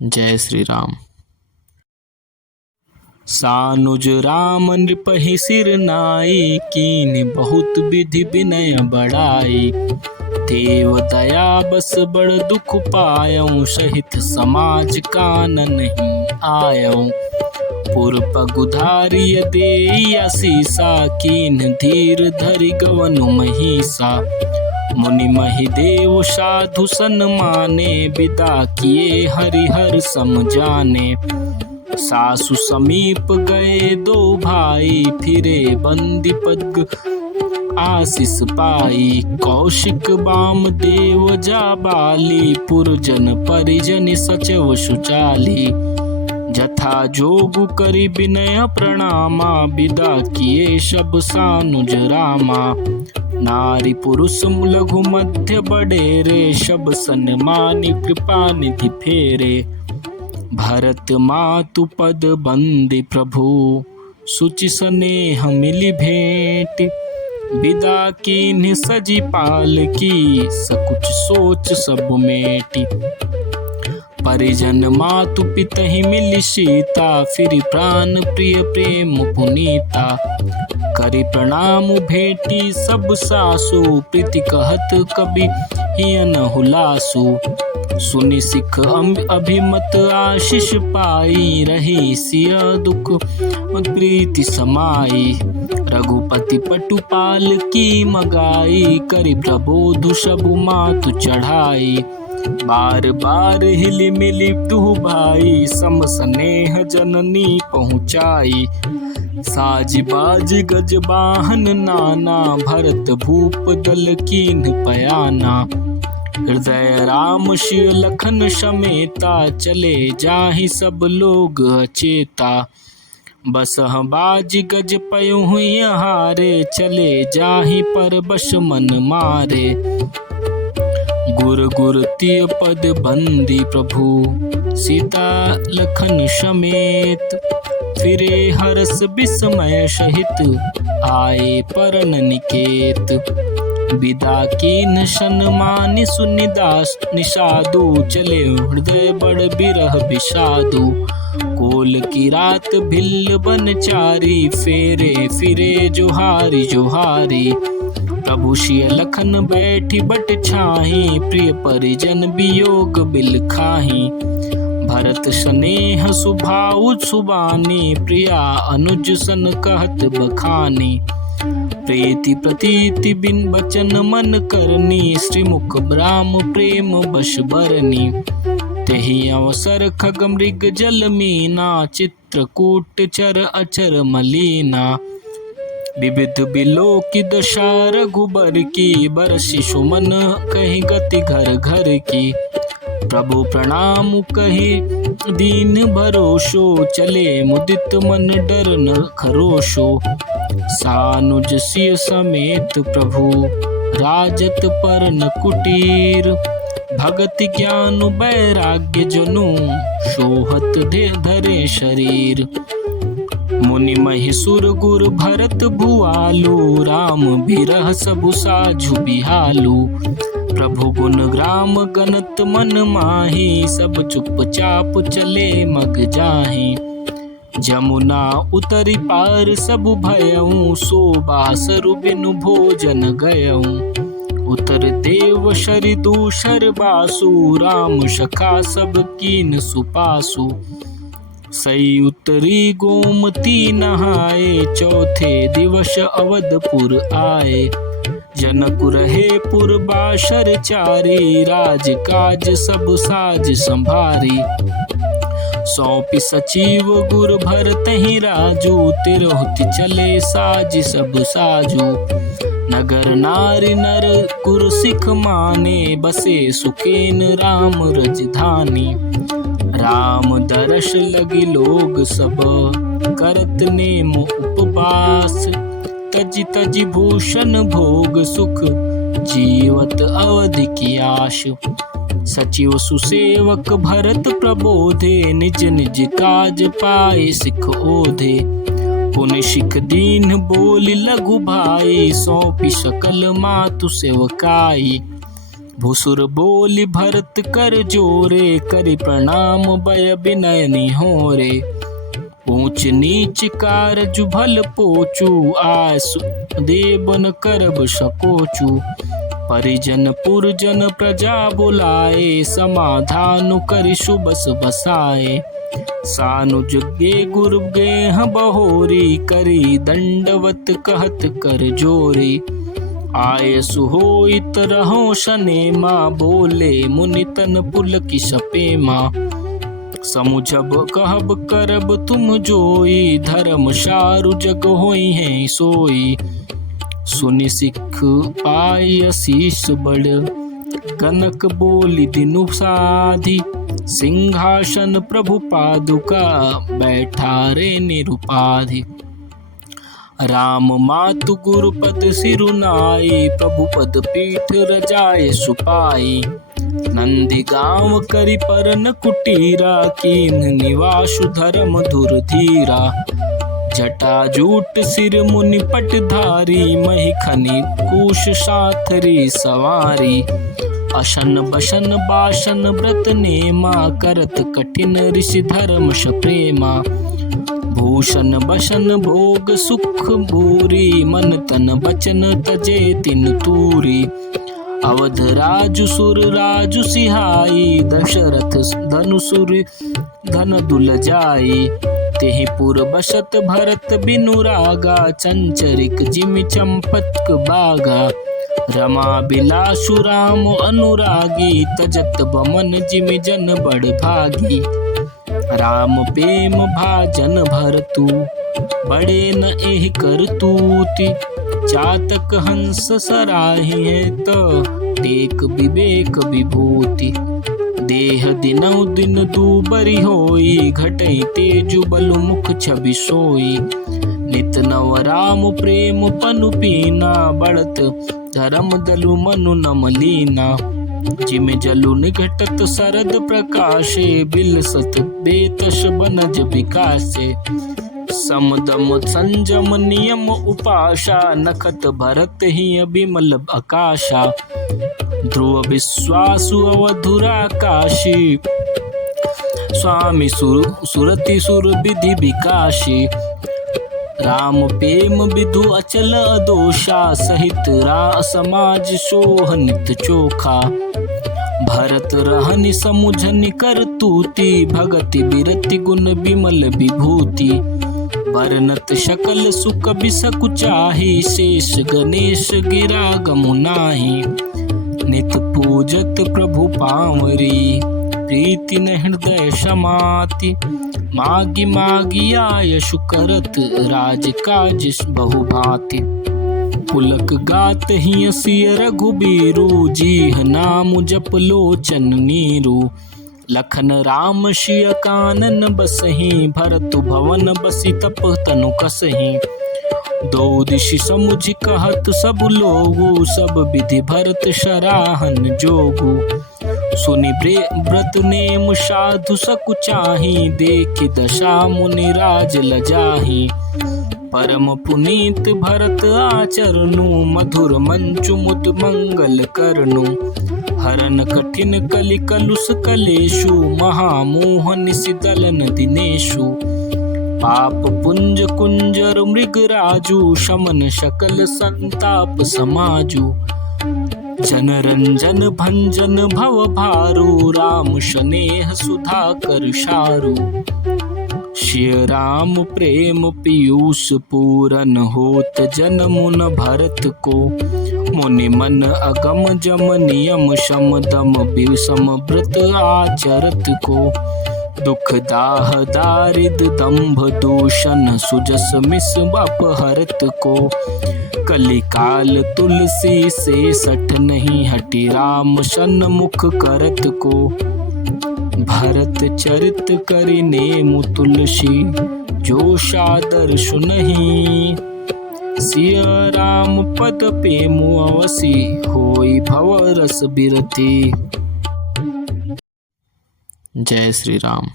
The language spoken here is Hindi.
जय श्री राम। सानुज राम नृपहि सिर नाई, कीन बहुत विधि विनय बढ़ाई। देव दया बस बड़ दुख पायऊं, सहित समाज कान नहीं आयऊं। पुर पगुधारिय देई असीसा, कीन धीर धरि गवनु महिसा। मुनि महि देव साधु सन माने, विदा किए हरिहर सम जाने। सासु समीप गए दो भाई, फिरे बंदी पद आशीष पाई। कौशिक बाम देव जाबाली, पुरजन परिजन सचव सुचाली। जथा जोगु करि विनय प्रणामा, विदा किए सब सानुज रामा। नारी पुरुष लघु मध्य बडेरे, सब सन्मानि कृपा निधि फेरे। भरत मातु पद बंदी प्रभु, सुचि स्नेह मिली भेंट। विदा कीन्ह सजी पालकी, सकुच सोच सब मेटी। परिजन मातु पितहि मिली सीता, फिर प्राण प्रिय प्रेम पुनीता। करि प्रणाम भेटी सब सासु, प्रीति कहत कबि हियन हुलासु। सुनि सिख अभिमत आशीष पाई, रही सिय दुख प्रीति समाई। रघुपति पटुपाल की मगाई, करि प्रबोध सबु मातु चढ़ाई। बार बार हिली मिली दुह भाई, सम स्नेह जननी पहुँचाई। साज बाज गज बाहन नाना, भरत भूप दल कीन्ह पयाना। हृदय राम शिव लखन समेता, चले जाहि सब लोग अचेता। बसह बाज गज पयुँ हारे, चले जाहि पर बस मन मारे। गुर गुर तिय पद बंदी प्रभु, सीता लखन समेत। फिरे हरस विस्मय सहित, आए परन निकेत। विदा कीन्ह सन्मानि सुनिदास, निषादु चले हृदय बड़ बिरह विषादु। कोल की रात भिल्ल बनचारी, फेरे फिरे जोहारी जोहारी। प्रभु सिय लखन बैठी बट छाही, प्रिय परिजन वियोग बिल खाही। भरत स्नेह सुभाउ सुबानी, प्रिया अनुज सन कहत बखानी। प्रीति प्रतीति बिन बचन मन करनी, श्रीमुख राम प्रेम बश बरनी। तेहि अवसर खग मृग जल मीना, चित्रकूट चर अचर मलीना। विविध बिलोकी दशा रघुबर की, बरसि सुमन कहि गति घर घर की। प्रभु प्रणाम कहि दीन भरोसो, चले मुदित मन डर न खरोशो। सानुज सिय समेत प्रभु, राजत पर न कुटीर। भगति ज्ञान वैराग्य जनु, सोहत धरे शरीर। मुनि महिसुर गुर भरत भुआलु, राम बिरह सबु साझु बिहालु। प्रभु गुण ग्राम गनत मन माही, सब चुपचाप चले मग जाही। जमुना उतरि पार सबु भयऊं, सो बासरु बिनु भोजन गयऊं। उतर देव शरि दूषर बासु, राम सखा सब कीन सुपासु। सई उतरी गोमती नहाए, चौथे दिवस अवधपुर आए। जनक रहे पुर बाशर चारी, राज काज सब साज संभारी। सौंपि सचिव गुर भरतहि राजू, तिरहुत चले साज सब साजू। नगर नारी नर कुर सिख माने, बसे सुखेन राम रजधानी। राम दरस लगी लोग सब, करत नेम उपवास। तजि तजि भूषण भोग सुख, जीवत अवधि की आश। सचिव सुसेवक भरत प्रबोधे, निज निज काज पाए सिख ओधे। पुनि सिख दीन बोली लघु भाई, सौंपी सकल मातु सेवकाई। भुसुर बोली भरत कर जोरे, करि प्रणाम भय विनय निहोरे। ऊंच नीच कारज भल पोचू, आसु देव न करब सकोचू। परिजन पुरजन प्रजा बुलाए, समाधान करि सुबस बसाए। सानुज गे गुरु गेह बहोरी, करी दंडवत कहत कर जोरी। आय सुहोइत रहो शनेमा, बोले मुनि तन पुलकि सपेमा। समुझब कहब करब तुम जोई, धर्म सारु जग होई है सोई। सुनि सिख पाय शीस बड़, कनक बोली दिनु साधी। सिंहासन प्रभु पादुका, बैठा रे निरुपाधि। राम मातु गुरु पद सिरुनाई, प्रभु पद पीठ रजाए सुपाई। नंदी गाँव करि परन कुटीरा, कीन निवासु धर्म धुर धीरा। जटा जूट सिर मुनि पटधारी, मही खनि कुश साथरी सवारी। अशन बशन बाशन व्रत नेमा, करत कठिन ऋषि धर्म प्रेमा। भूषण बशन भोग सुख भूरी, मन तन बचन तजे तिन तूरी। अवध राजु सुर राजु सिहाई, दशरथ धनु सुर धन दुल जाई। तेहि पुर बसत भरत बिनु रागा, चंचरिक जिमि चंपक बागा। रमा बिलासु राम अनुरागी, तजत बमन जिमि जन बड़ भागी। राम प्रेम भाजन भरतु, बड़े न एहि करतूति। चातक हंस सराहिए, त टेक विवेक विभूति। देह दिनौ दिन दूबरी होई, घटई तेजु बलु मुख छवि सोई। नित नव राम प्रेम पनु पीना, बढ़त धर्म दलु मनु नम लीना। जिमि जलु निघटत शरद प्रकाशे, बिलसत बेतश बनज विकासे। समदम संजम नियम उपाशा, नखत भरत ही बिमल आकाशा। ध्रुव विश्वासु अवधुरा काशी, स्वामी सुरति सुर विधि विकाशी। राम प्रेम विधु अचल अदोषा, सहित रा समाज सोह नित चोखा। भरत रहनि समुझनि करतूति, भगति बिरति गुण विमल विभूति। वर्णत सकल सुख बिसकु चाही, शेष गणेश गिरा गमु नाही। नित पूजत प्रभु पावरी, प्रीति न हृदय समाति। मागी मागी आयशु करत, राज काज बहु भांति। पुलक गात हिय सिय रघुबीरु, जीह नाम जप लोचन नीरु। लखन राम सिय कानन बसहि, भरतु भवन बसी तप तनु कसहि। दो दिशि समुझ कहत सब लोगु, सब विधि भरत सराहन जोगु। सुनि व्रत नेम साधु सकु चाही, देखि दशा मुनि राज लजाही। परम पुनीत भरत आचरनु, मधुर मंचु मुद मंगल करनु। हरन कठिन कलि कलुष कलेशु, महामोह निसि दलन दिनेशु। पाप पुंज कुंजर मृग राजू, शमन सकल संताप समाजू। जन रंजन भंजन भव भारू, राम स्नेह सुधा कर सारू। श्री राम प्रेम पीयूष पूरन, होत जन मुन भरत को। मुनि मन अगम जम नियम, शम दम विषम व्रत आचरत को। दुख दाह दारिद दंभ दूषण, सुजस मिस अपहरत को। कलिकाल तुलसी से सठ नहीं, हटि राम सन्मुख करत को। भरत चरित करि नेमु तुलसी, जो सादर सुनहि। सिय राम पद पेमु अवसी, होई भव रस बिरति। जय श्री राम।